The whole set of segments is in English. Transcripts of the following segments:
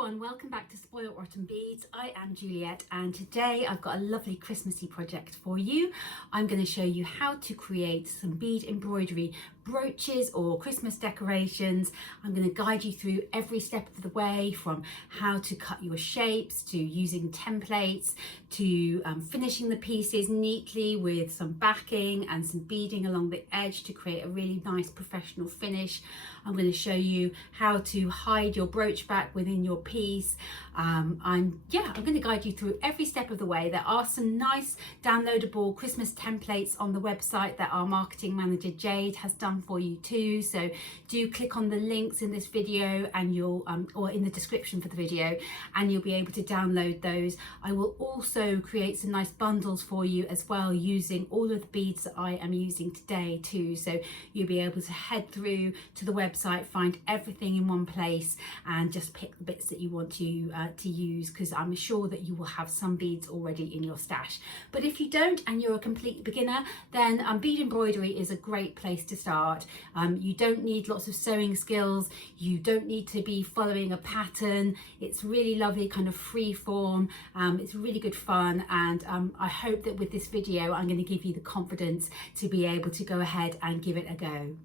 everyone, welcome back to Spoilt Rotten Beads. I am Juliet and today I've got a lovely Christmassy project for you. I'm going to show you how to create some bead embroidery brooches or Christmas decorations. I'm going to guide you through every step of the way, from how to cut your shapes to using templates to finishing the pieces neatly with some backing and some beading along the edge to create a really nice professional finish. I'm going to show you how to hide your brooch back within your piece. I'm going to guide you through every step of the way. There are some nice downloadable Christmas templates on the website that our marketing manager Jade has done for you too, so do click on the links in this video and you'll or in the description for the video, and you'll be able to download those. I will also create some nice bundles for you as well, using all of the beads that I am using today too, so you'll be able to head through to the website, find everything in one place and just pick the bits that you want to use, because I'm sure that you will have some beads already in your stash. But if you don't and you're a complete beginner, then bead embroidery is a great place to start. You don't need lots of sewing skills, you don't need to be following a pattern. It's really lovely, kind of free form. It's really good fun, and I hope that with this video I'm going to give you the confidence to be able to go ahead and give it a go.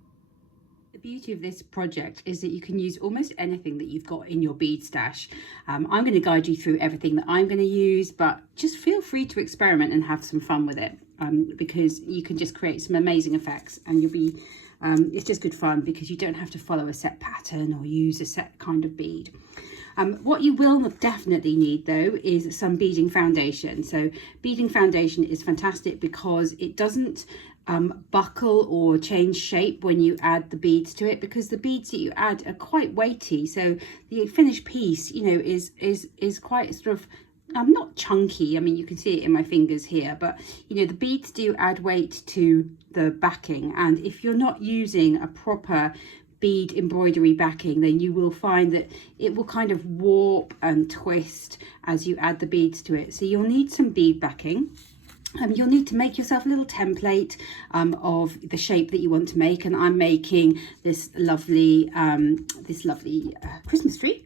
The beauty of this project is that you can use almost anything that you've got in your bead stash. I'm going to guide you through everything that I'm going to use, but just feel free to experiment and have some fun with it, because you can just create some amazing effects, and you'll be it's just good fun because you don't have to follow a set pattern or use a set kind of bead. What you will definitely need though is some beading foundation. So beading foundation is fantastic because it doesn't buckle or change shape when you add the beads to it, because the beads that you add are quite weighty, so the finished piece, you know, is quite sort of not chunky. I mean, you can see it in my fingers here, but you know, the beads do add weight to the backing, and if you're not using a proper bead embroidery backing, then you will find that it will kind of warp and twist as you add the beads to it. So you'll need some bead backing. You'll need to make yourself a little template of the shape that you want to make, and I'm making this lovely Christmas tree.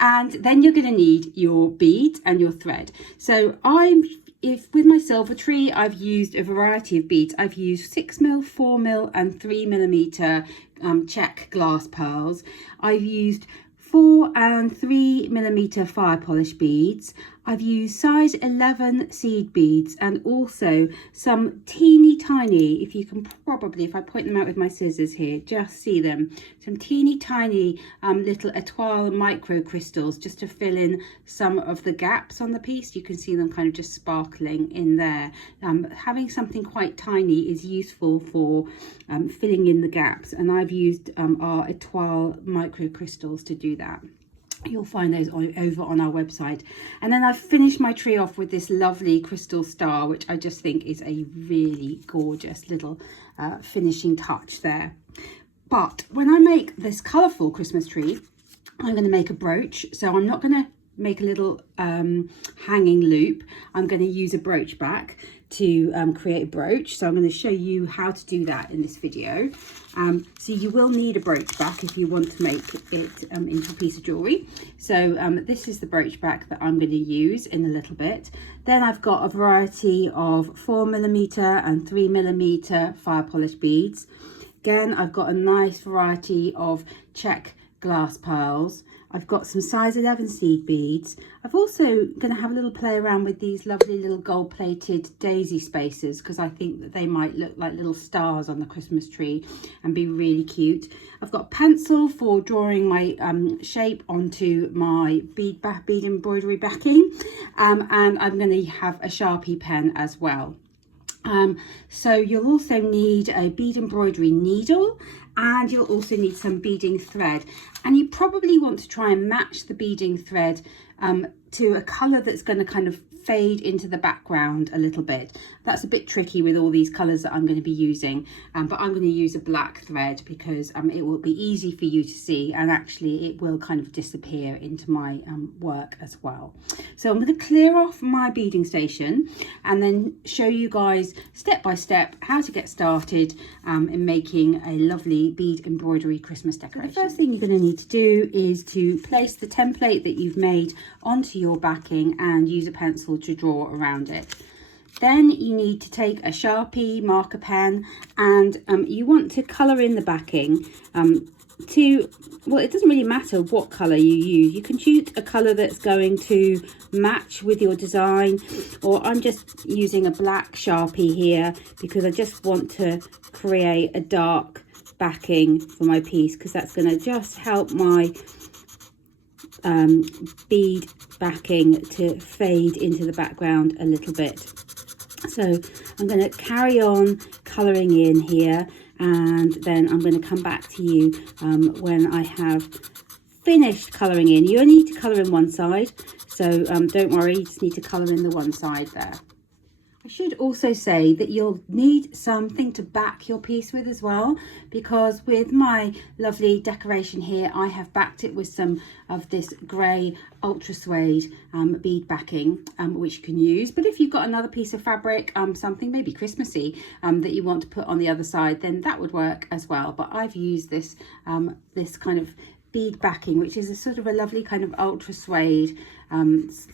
And then you're going to need your beads and your thread. So with my silver tree, I've used a variety of beads. I've used 6mm, 4mm and 3mm check glass pearls. I've used 4 and 3mm fire polish beads. I've used size 11 seed beads, and also some teeny tiny, if you can probably, if I point them out with my scissors here, just see them, some teeny tiny little étoile micro crystals, just to fill in some of the gaps on the piece. You can see them kind of just sparkling in there. Having something quite tiny is useful for filling in the gaps, and I've used our étoile micro crystals to do that. You'll find those over on our website. And then I've finished my tree off with this lovely crystal star, which I just think is a really gorgeous little finishing touch there. But when I make this colourful Christmas tree, I'm going to make a brooch. So I'm not going to make a little hanging loop. I'm going to use a brooch back to create a brooch. So I'm going to show you how to do that in this video. So you will need a brooch back if you want to make it into a piece of jewellery. So this is the brooch back that I'm going to use in a little bit. Then I've got a variety of 4mm and 3mm fire polish beads. Again, I've got a nice variety of check glass pearls. I've got some size 11 seed beads. I've also going to have a little play around with these lovely little gold plated daisy spacers, because I think that they might look like little stars on the Christmas tree and be really cute. I've got a pencil for drawing my shape onto my bead embroidery backing, and I'm going to have a Sharpie pen as well. So you'll also need a bead embroidery needle, and you'll also need some beading thread, and you probably want to try and match the beading thread to a colour that's going to kind of fade into the background a little bit. That's a bit tricky with all these colours that I'm going to be using, but I'm going to use a black thread because it will be easy for you to see, and actually it will kind of disappear into my work as well. So I'm going to clear off my beading station and then show you guys step by step how to get started in making a lovely bead embroidery Christmas decoration. So the first thing you're going to need to do is to place the template that you've made onto your backing and use a pencil to draw around it. Then you need to take a Sharpie marker pen, and you want to colour in the backing well, it doesn't really matter what colour you use. You can choose a colour that's going to match with your design, or I'm just using a black Sharpie here because I just want to create a dark backing for my piece, because that's going to just help my bead backing to fade into the background a little bit. So I'm going to carry on colouring in here, and then I'm going to come back to you when I have finished colouring in. You only need to colour in one side, so don't worry, you just need to colour in the one side there. I should also say that you'll need something to back your piece with as well, because with my lovely decoration here, I have backed it with some of this grey ultra suede bead backing, which you can use. But if you've got another piece of fabric, something maybe Christmassy that you want to put on the other side, then that would work as well. But I've used this this kind of bead backing, which is a sort of a lovely kind of ultra suede,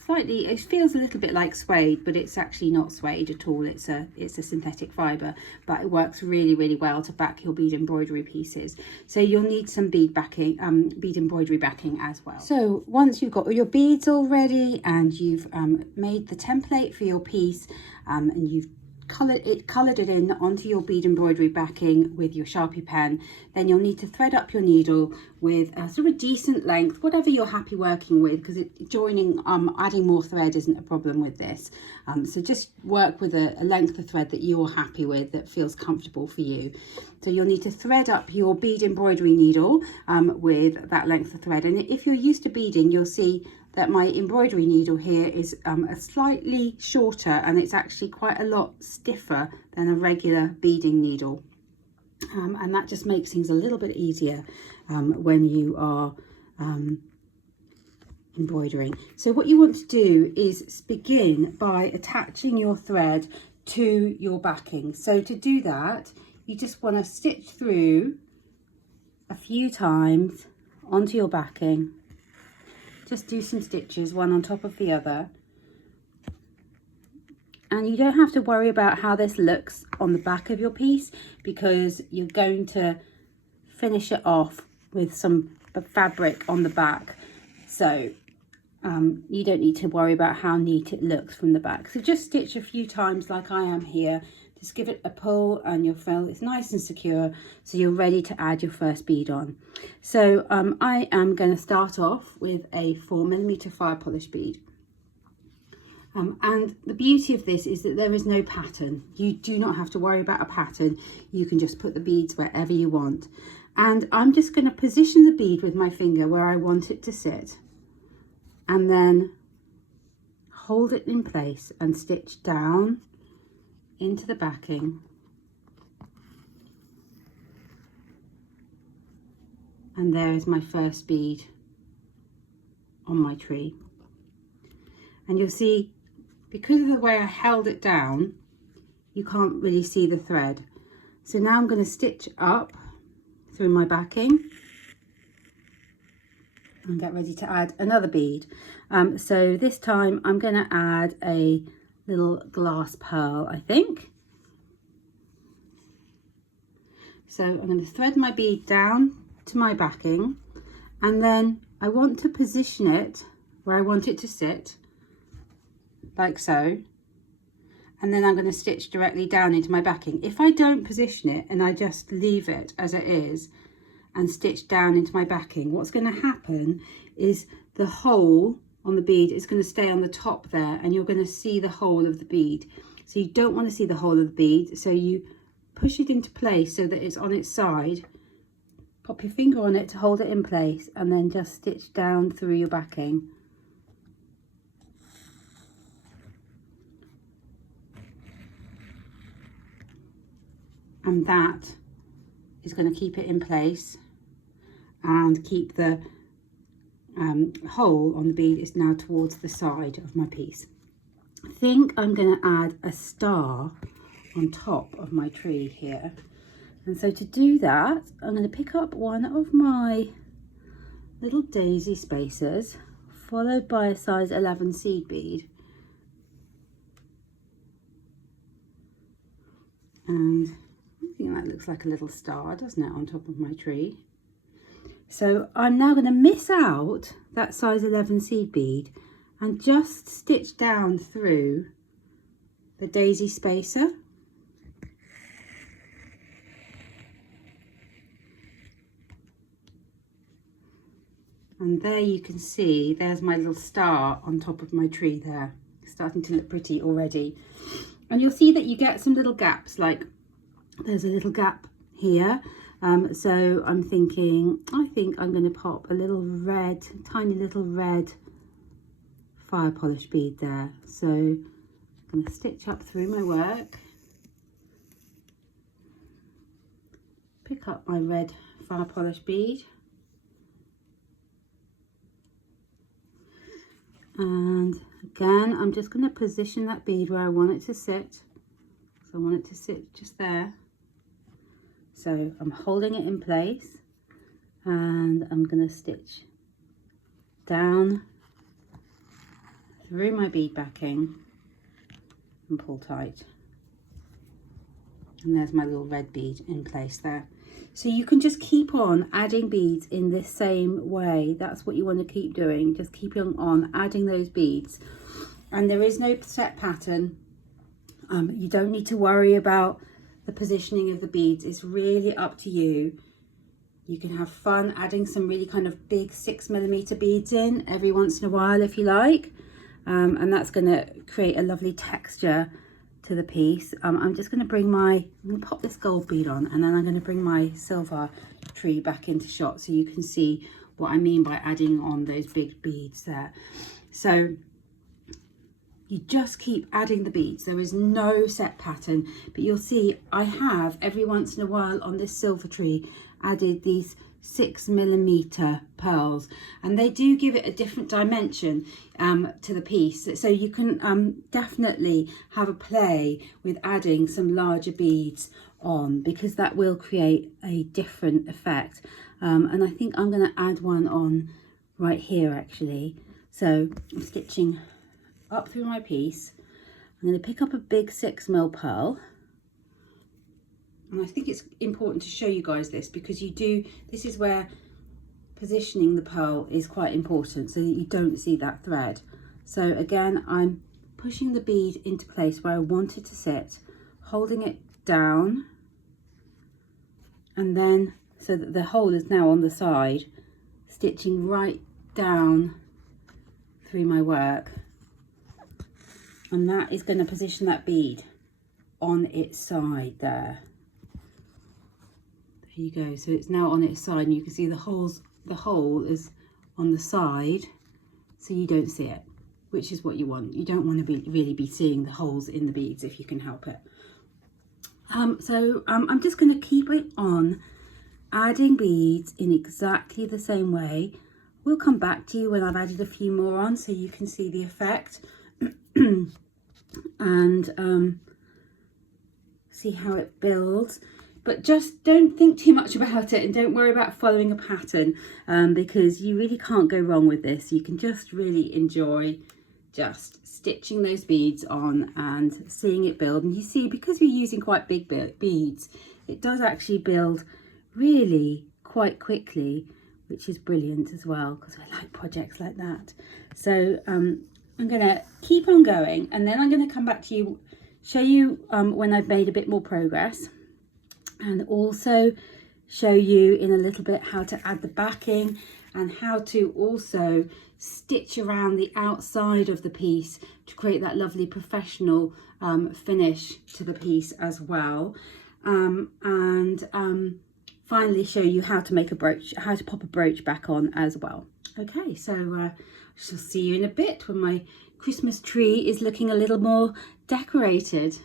slightly, it feels a little bit like suede, but it's actually not suede at all. It's a synthetic fiber, but it works really, really well to back your bead embroidery pieces. So you'll need some bead backing, bead embroidery backing as well. So once you've got all your beads all ready and you've made the template for your piece, and you've coloured it in onto your bead embroidery backing with your Sharpie pen, then you'll need to thread up your needle with a sort of a decent length, whatever you're happy working with, because joining adding more thread isn't a problem with this. So just work with a length of thread that you're happy with, that feels comfortable for you. So you'll need to thread up your bead embroidery needle with that length of thread. And if you're used to beading, you'll see that my embroidery needle here is a slightly shorter, and it's actually quite a lot stiffer than a regular beading needle, and that just makes things a little bit easier when you are embroidering. So what you want to do is begin by attaching your thread to your backing. So to do that, you just want to stitch through a few times onto your backing. Just do some stitches, one on top of the other. And you don't have to worry about how this looks on the back of your piece, because you're going to finish it off with some fabric on the back. So you don't need to worry about how neat it looks from the back. So just stitch a few times like I am here. Just give it a pull and you'll feel it's nice and secure, so you're ready to add your first bead on. So I am going to start off with a 4mm fire polish bead. And the beauty of this is that there is no pattern. You do not have to worry about a pattern. You can just put the beads wherever you want. And I'm just going to position the bead with my finger where I want it to sit, and then hold it in place and stitch down into the backing, and there is my first bead on my tree. And you'll see, because of the way I held it down, you can't really see the thread. So now I'm going to stitch up through my backing and get ready to add another bead. So this time I'm going to add a little glass pearl, I think. So I'm going to thread my bead down to my backing, and then I want to position it where I want it to sit, like so, and then I'm going to stitch directly down into my backing. If I don't position it and I just leave it as it is and stitch down into my backing, what's going to happen is the hole on the bead is going to stay on the top there, and you're going to see the whole of the bead. So you don't want to see the whole of the bead, so you push it into place so that it's on its side, pop your finger on it to hold it in place, and then just stitch down through your backing. and that is going to keep it in place and keep the hole on the bead is now towards the side of my piece. I think I'm going to add a star on top of my tree here, and so to do that I'm going to pick up one of my little daisy spacers followed by a size 11 seed bead, and I think that looks like a little star, doesn't it, on top of my tree. So I'm now going to miss out that size 11 seed bead and just stitch down through the daisy spacer. And there you can see, there's my little star on top of my tree there. It's starting to look pretty already. And you'll see that you get some little gaps, like there's a little gap here. So I'm thinking, I think I'm going to pop a little red, tiny little red fire polish bead there. So I'm going to stitch up through my work, pick up my red fire polish bead, and again I'm just going to position that bead where I want it to sit. So I want it to sit just there. So I'm holding it in place and I'm going to stitch down through my bead backing and pull tight. And there's my little red bead in place there. So you can just keep on adding beads in this same way. That's what you want to keep doing. Just keep on adding those beads. And there is no set pattern. You don't need to worry about the positioning of the beads. Is really up to you. You can have fun adding some really kind of big 6mm beads in every once in a while if you like, and that's going to create a lovely texture to the piece. I'm just going to bring I'm going to pop this gold bead on, and then I'm going to bring my silver tree back into shot so you can see what I mean by adding on those big beads there. So you just keep adding the beads. There is no set pattern, but you'll see I have every once in a while on this silver tree added these 6mm pearls, and they do give it a different dimension to the piece. So you can definitely have a play with adding some larger beads on, because that will create a different effect. And I think I'm going to add one on right here actually. So I'm stitching up through my piece. I'm going to pick up a big 6mm pearl, and I think it's important to show you guys this because this is where positioning the pearl is quite important so that you don't see that thread. So again, I'm pushing the bead into place where I want it to sit, holding it down, and then so that the hole is now on the side, stitching right down through my work. And that is going to position that bead on its side there. There you go. So it's now on its side, and you can see the hole is on the side, so you don't see it, which is what you want. You don't want to really be seeing the holes in the beads if you can help it. I'm just going to keep it on adding beads in exactly the same way. We'll come back to you when I've added a few more on so you can see the effect. And see how it builds, but just don't think too much about it and don't worry about following a pattern, because you really can't go wrong with this. You can just really enjoy just stitching those beads on and seeing it build. And you see, because we're using quite big beads, it does actually build really quite quickly, which is brilliant as well, because I like projects like that. So I'm going to keep on going, and then I'm going to come back to you, show you when I've made a bit more progress, and also show you in a little bit how to add the backing and how to also stitch around the outside of the piece to create that lovely professional finish to the piece as well. Finally show you how to make a brooch, how to pop a brooch back on as well. Okay, so I shall see you in a bit when my Christmas tree is looking a little more decorated.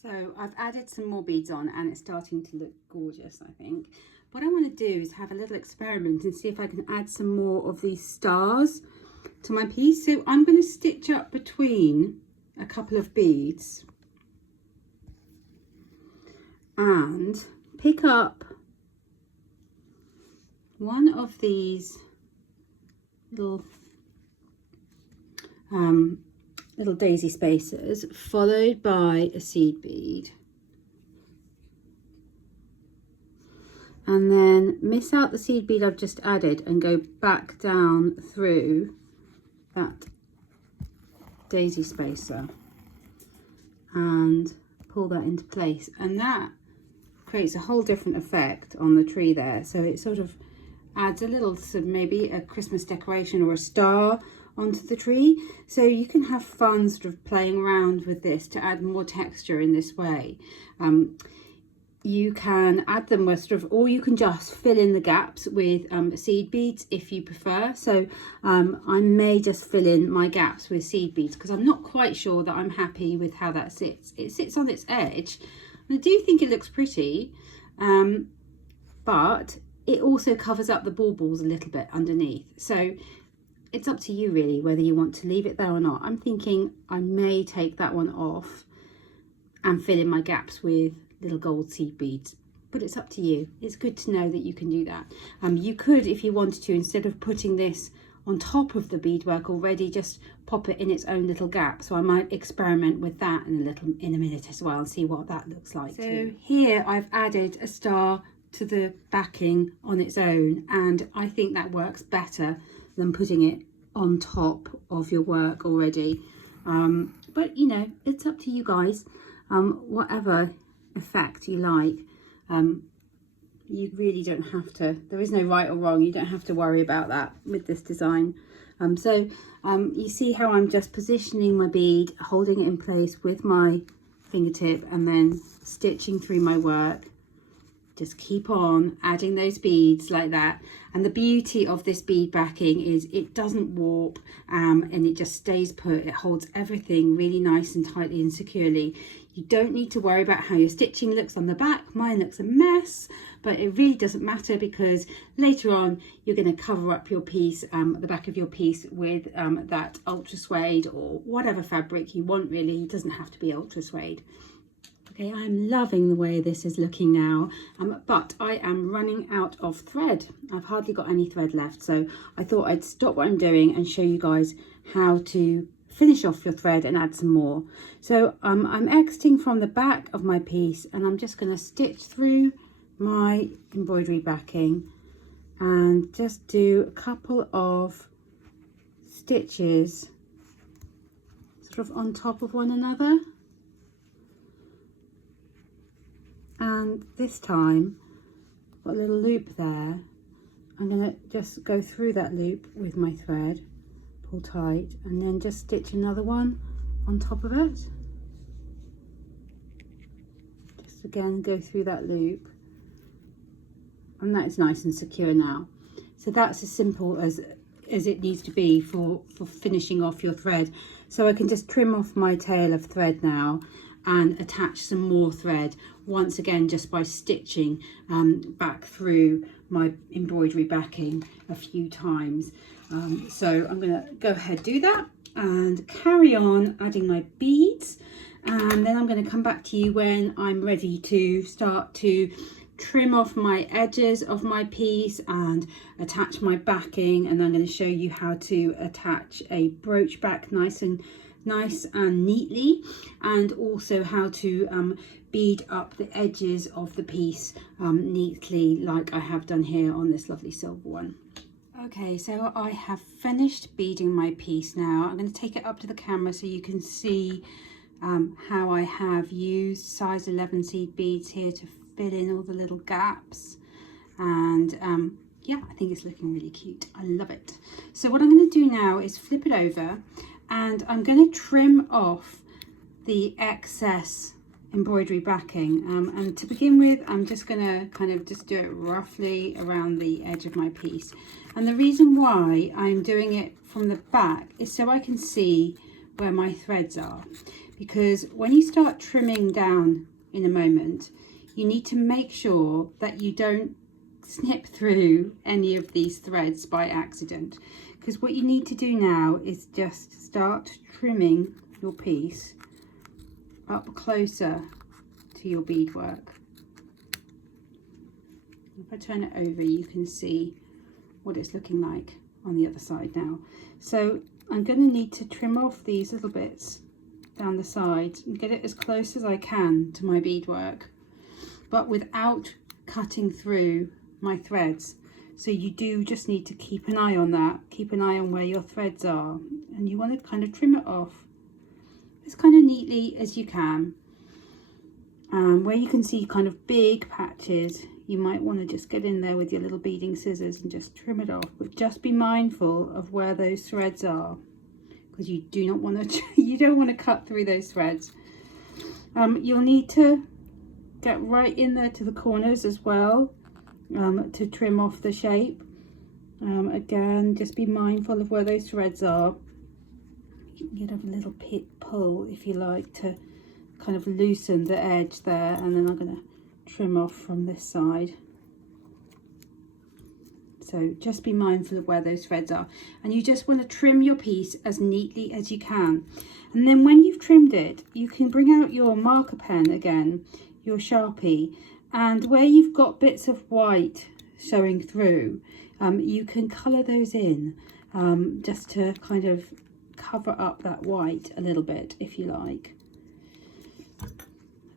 So I've added some more beads on and it's starting to look gorgeous, I think. What I want to do is have a little experiment and see if I can add some more of these stars to my piece. So I'm going to stitch up between a couple of beads and pick up one of these little little daisy spacers, followed by a seed bead, and then miss out the seed bead I've just added and go back down through that daisy spacer and pull that into place, and that creates a whole different effect on the tree there. So it sort of adds a little, maybe a Christmas decoration or a star onto the tree. So you can have fun sort of playing around with this to add more texture in this way. You can add them with sort of, or you can just fill in the gaps with seed beads if you prefer. So I may just fill in my gaps with seed beads because I'm not quite sure that I'm happy with how that sits. It sits on its edge and I do think it looks pretty, but it also covers up the baubles a little bit underneath. So it's up to you really whether you want to leave it there or not. I'm thinking I may take that one off and fill in my gaps with little gold seed beads, but it's up to you. It's good to know that you can do that. You could, if you wanted to, instead of putting this on top of the beadwork already, just pop it in its own little gap. So I might experiment with that in a minute as well and see what that looks like. So here I've added a star to the backing on its own, and I think that works better than putting it on top of your work already. But you know, it's up to you guys. Whatever effect you like, you really don't have to, there is no right or wrong. You don't have to worry about that with this design. You see how I'm just positioning my bead, holding it in place with my fingertip and then stitching through my work. Just keep on adding those beads like that. And the beauty of this bead backing is it doesn't warp, and it just stays put. It holds everything really nice and tightly and securely. You don't need to worry about how your stitching looks on the back. Mine looks a mess, but it really doesn't matter because later on you're going to cover up your piece, the back of your piece, with that ultra suede or whatever fabric you want really. It doesn't have to be ultra suede. Okay, I'm loving the way this is looking now, but I am running out of thread. I've hardly got any thread left, so I thought I'd stop what I'm doing and show you guys how to finish off your thread and add some more. So I'm exiting from the back of my piece and I'm just going to stitch through my embroidery backing and just do a couple of stitches sort of on top of one another. And this time, got a little loop there. I'm going to just go through that loop with my thread, pull tight, and then just stitch another one on top of it. Just again go through that loop, and that is nice and secure now. So that's as simple as it needs to be for finishing off your thread. So I can just trim off my tail of thread now and attach some more thread once again just by stitching back through my embroidery backing a few times. So I'm going to go ahead do that and carry on adding my beads, and then I'm going to come back to you when I'm ready to start to trim off my edges of my piece and attach my backing, and I'm going to show you how to attach a brooch back nice and neatly, and also how to bead up the edges of the piece neatly, like I have done here on this lovely silver one. Okay, so I have finished beading my piece now. I'm going to take it up to the camera so you can see how I have used size 11 seed beads here to fill in all the little gaps, and yeah, I think it's looking really cute. I love it. So what I'm going to do now is flip it over, and I'm going to trim off the excess embroidery backing, and to begin with I'm just going to kind of just do it roughly around the edge of my piece. And the reason why I'm doing it from the back is so I can see where my threads are, because when you start trimming down in a moment, you need to make sure that you don't snip through any of these threads by accident, because what you need to do now is just start trimming your piece up closer to your beadwork. If I turn it over, you can see what it's looking like on the other side now. So I'm going to need to trim off these little bits down the sides and get it as close as I can to my beadwork, but without cutting through my threads. So you do just need to keep an eye on that, keep an eye on where your threads are, and you want to kind of trim it off as kind of neatly as you can. Where you can see kind of big patches, you might want to just get in there with your little beading scissors and just trim it off, but just be mindful of where those threads are, because you do not want to you don't want to cut through those threads. You'll need to get right in there to the corners as well, to trim off the shape. Again, just be mindful of where those threads are. You can get a little pull if you like to kind of loosen the edge there, and then I'm going to trim off from this side. So just be mindful of where those threads are, and you just want to trim your piece as neatly as you can. And then when you've trimmed it, you can bring out your marker pen again, your Sharpie, and where you've got bits of white showing through, you can colour those in, just to kind of cover up that white a little bit if you like.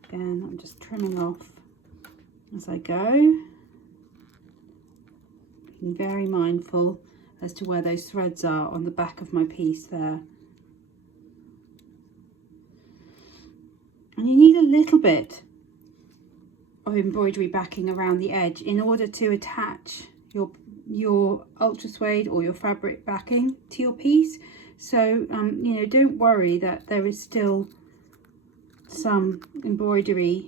Again, I'm just trimming off as I go. Being very mindful as to where those threads are on the back of my piece there. And you need a little bit of embroidery backing around the edge in order to attach your ultra suede or your fabric backing to your piece. So you know, don't worry that there is still some embroidery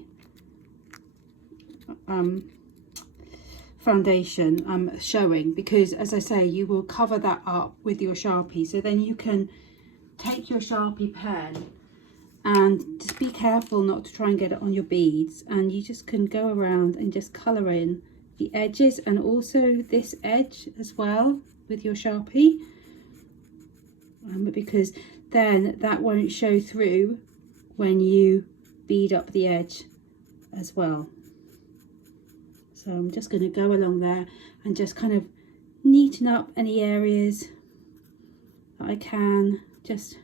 foundation showing, because as I say, you will cover that up with your Sharpie. So then you can take your Sharpie pen and just be careful not to try and get it on your beads, and you just can go around and just colour in the edges and also this edge as well with your Sharpie, because then that won't show through when you bead up the edge as well. So I'm just going to go along there and just kind of neaten up any areas that I can, just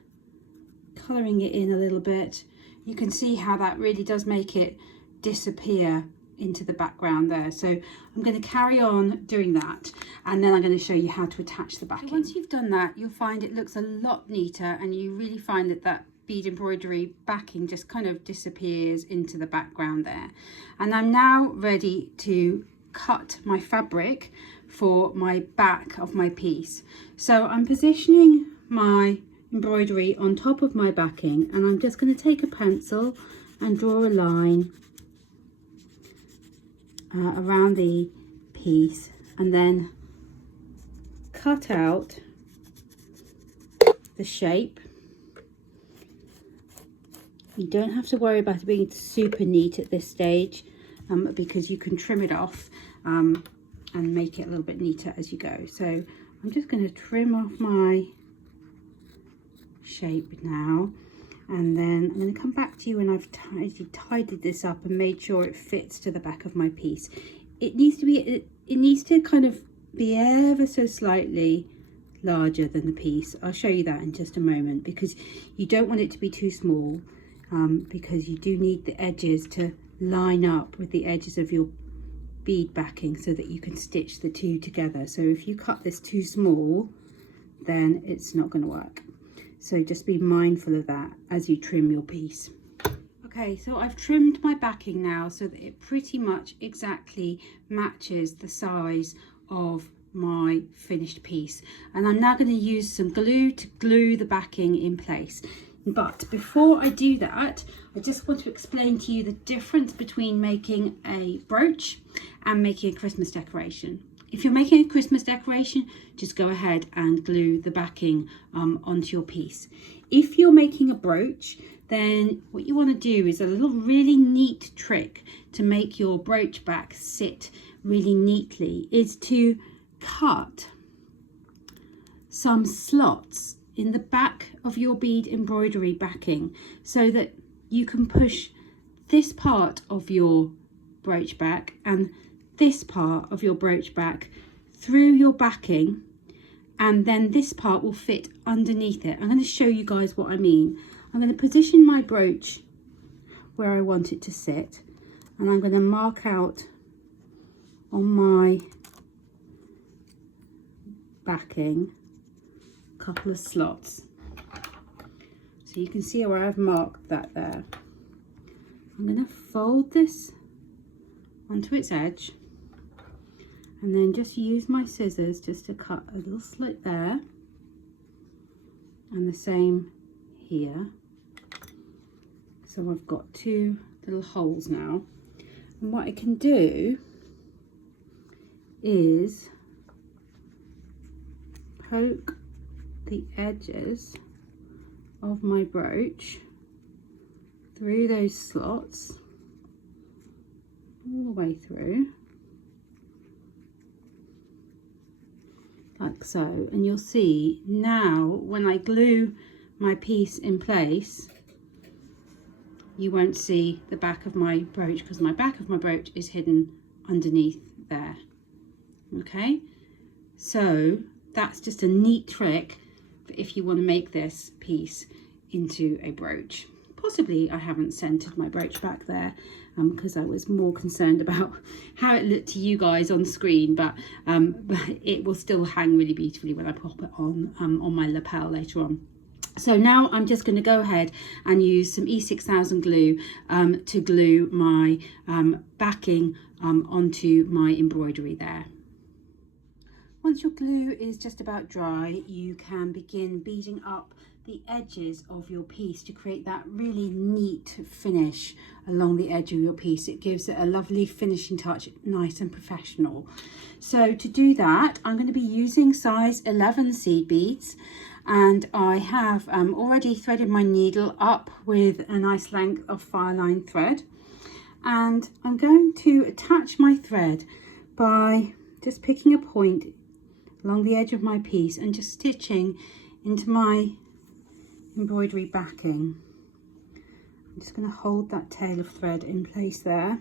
colouring it in a little bit. You can see how that really does make it disappear into the background there. So I'm going to carry on doing that, and then I'm going to show you how to attach the backing. So once you've done that, you'll find it looks a lot neater, and you really find that bead embroidery backing just kind of disappears into the background there. And I'm now ready to cut my fabric for my back of my piece. So I'm positioning my embroidery on top of my backing, and I'm just going to take a pencil and draw a line around the piece, and then cut out the shape. You don't have to worry about it being super neat at this stage, because you can trim it off and make it a little bit neater as you go. So I'm just going to trim off my shape now, and then I'm going to come back to you when I've tidied this up and made sure it fits to the back of my piece. It needs to kind of be ever so slightly larger than the piece. I'll show you that in just a moment, because you don't want it to be too small, because you do need the edges to line up with the edges of your bead backing so that you can stitch the two together. So if you cut this too small, then it's not going to work. So just be mindful of that as you trim your piece. Okay, so I've trimmed my backing now so that it pretty much exactly matches the size of my finished piece. And I'm now going to use some glue to glue the backing in place. But before I do that, I just want to explain to you the difference between making a brooch and making a Christmas decoration. if you're making a Christmas decoration, just go ahead and glue the backing onto your piece. If you're making a brooch, then what you want to do is a little really neat trick to make your brooch back sit really neatly is to cut some slots in the back of your bead embroidery backing so that you can push this part of your brooch back and this part of your brooch back through your backing, and then this part will fit underneath it. I'm going to show you guys what I mean. I'm going to position my brooch where I want it to sit, and I'm going to mark out on my backing a couple of slots. So you can see where I've marked that there. I'm going to fold this onto its edge and then just use my scissors just to cut a little slit there, and the same here. So I've got two little holes now, and what I can do is poke the edges of my brooch through those slots all the way through, like so, and you'll see now when I glue my piece in place, you won't see the back of my brooch because my back of my brooch is hidden underneath there. Okay, so that's just a neat trick if you want to make this piece into a brooch. Possibly I haven't centered my brooch back there because I was more concerned about how it looked to you guys on screen, but it will still hang really beautifully when I pop it on my lapel later on. So now I'm just going to go ahead and use some E6000 glue to glue my backing onto my embroidery there. Once your glue is just about dry, you can begin beading up the edges of your piece to create that really neat finish along the edge of your piece. It gives it a lovely finishing touch, nice and professional. So to do that, I'm going to be using size 11 seed beads, and I have already threaded my needle up with a nice length of fire line thread, and I'm going to attach my thread by just picking a point along the edge of my piece and just stitching into my embroidery backing. I'm just going to hold that tail of thread in place there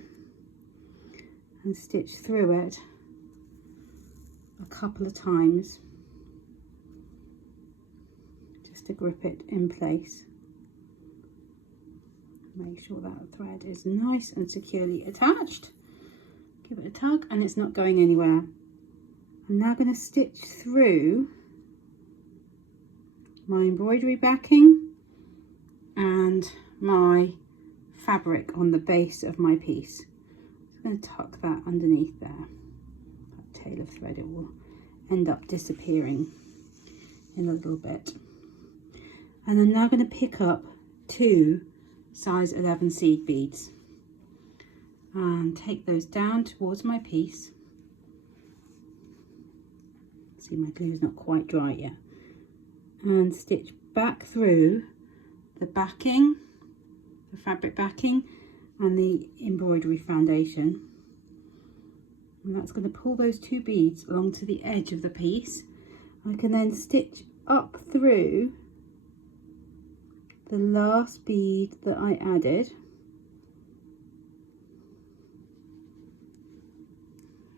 and stitch through it a couple of times just to grip it in place. Make sure that thread is nice and securely attached. Give it a tug and it's not going anywhere. I'm now going to stitch through my embroidery backing and my fabric on the base of my piece. I'm going to tuck that underneath there. That tail of thread, it will end up disappearing in a little bit. And I'm now going to pick up two size 11 seed beads and take those down towards my piece. See, my glue is not quite dry yet. And stitch back through the backing, the fabric backing and the embroidery foundation. And that's going to pull those two beads along to the edge of the piece. I can then stitch up through the last bead that I added.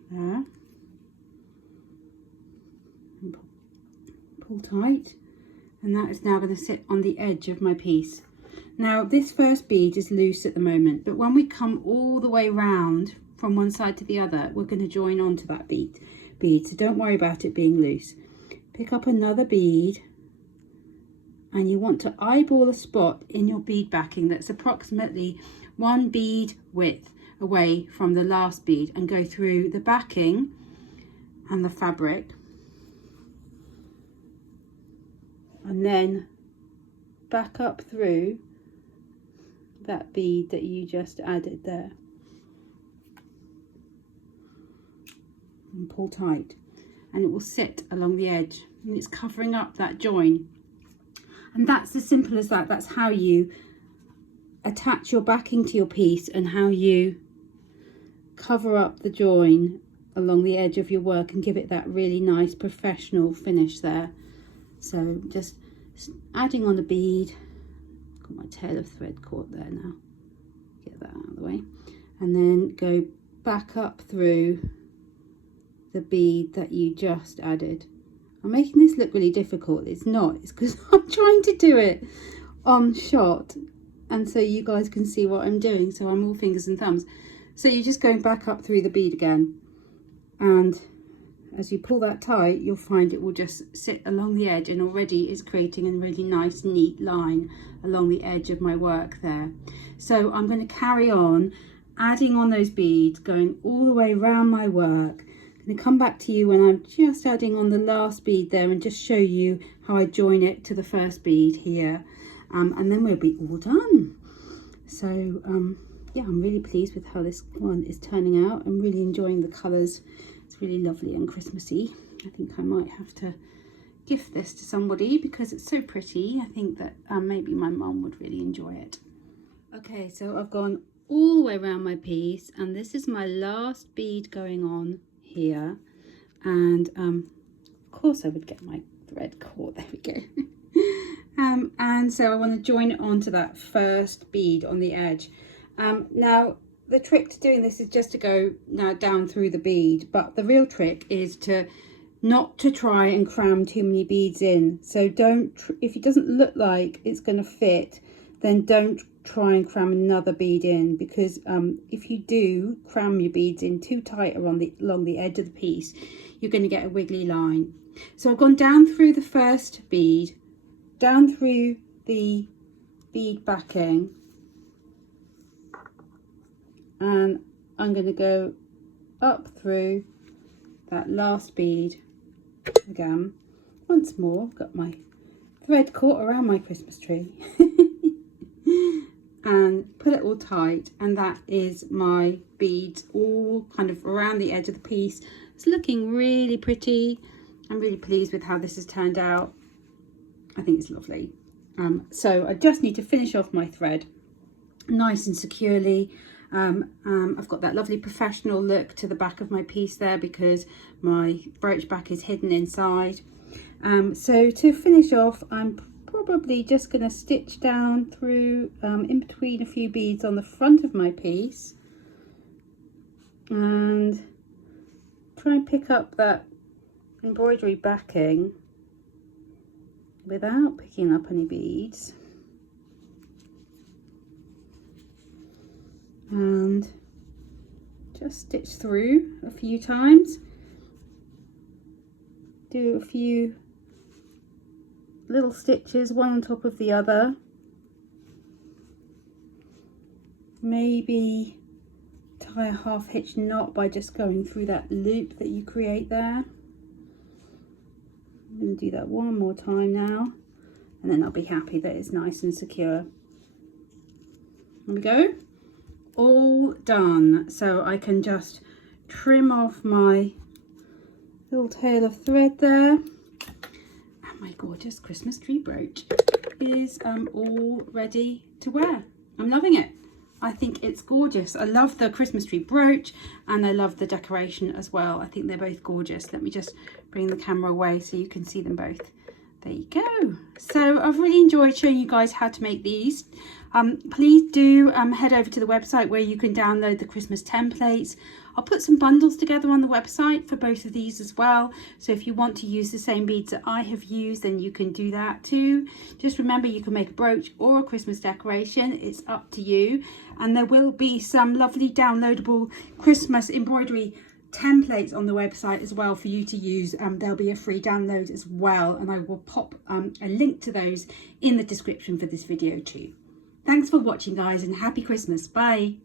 There. And pull tight. And that is now going to sit on the edge of my piece. Now this first bead is loose at the moment, but when we come all the way round from one side to the other, we're going to join onto that bead. So don't worry about it being loose. Pick up another bead and you want to eyeball a spot in your bead backing that's approximately 1 bead width away from the last bead and go through the backing and the fabric. And then back up through that bead that you just added there. and pull tight, and it will sit along the edge, and it's covering up that join. And that's as simple as that. That's how you attach your backing to your piece and how you cover up the join along the edge of your work and give it that really nice professional finish there. So just adding on a bead. Got my tail of thread caught there now. Get that out of the way. And then go back up through the bead that you just added. I'm making this look really difficult. It's not. It's because I'm trying to do it on shot, and so you guys can see what I'm doing. So I'm all fingers and thumbs. So you're just going back up through the bead again, and as you pull that tight, you'll find it will just sit along the edge, and already is creating a really nice neat line along the edge of my work there. So I'm going to carry on adding on those beads, going all the way around my work. I'm going to come back to you when I'm just adding on the last bead there and just show you how I join it to the first bead here, and then we'll be all done. So yeah, I'm really pleased with how this one is turning out. I'm really enjoying the colours. It's really lovely and Christmassy. I think I might have to gift this to somebody because it's so pretty. I think that maybe my mum would really enjoy it. Okay, so I've gone all the way around my piece, and this is my last bead going on here, and of course I would get my thread caught. There we go. And so I want to join it onto that first bead on the edge. Now the trick to doing this is just to go now down through the bead, but the real trick is to not to try and cram too many beads in. So don't, if it doesn't look like it's going to fit, then don't try and cram another bead in, because if you do cram your beads in too tight along the edge of the piece, you're going to get a wiggly line. So I've gone down through the first bead, down through the bead backing, and I'm going to go up through that last bead again. Once more, got my thread caught around my Christmas tree. And put it all tight, and that is my beads all kind of around the edge of the piece. It's looking really pretty. I'm really pleased with how this has turned out. I think it's lovely. So I just need to finish off my thread nice and securely. I've got that lovely professional look to the back of my piece there because my brooch back is hidden inside. So to finish off, I'm probably just going to stitch down through in between a few beads on the front of my piece and try and pick up that embroidery backing without picking up any beads, and just stitch through a few times, do a few little stitches one on top of the other, maybe tie a half hitch knot by just going through that loop that you create there. I'm going to do that one more time now, and then I'll be happy that it's nice and secure. There we go, all done. So I can just trim off my little tail of thread there. My gorgeous Christmas tree brooch is all ready to wear. I'm loving it. I think it's gorgeous. I love the Christmas tree brooch and I love the decoration as well. I think they're both gorgeous. Let me just bring the camera away so you can see them both. There you go. So I've really enjoyed showing you guys how to make these. Please do head over to the website where you can download the Christmas templates. I'll put some bundles together on the website for both of these as well. So if you want to use the same beads that I have used, then you can do that too. Just remember, you can make a brooch or a Christmas decoration. It's up to you. And there will be some lovely downloadable Christmas embroidery templates on the website as well for you to use. There'll be a free download as well, and I will pop a link to those in the description for this video too. Thanks for watching, guys, and happy Christmas. Bye.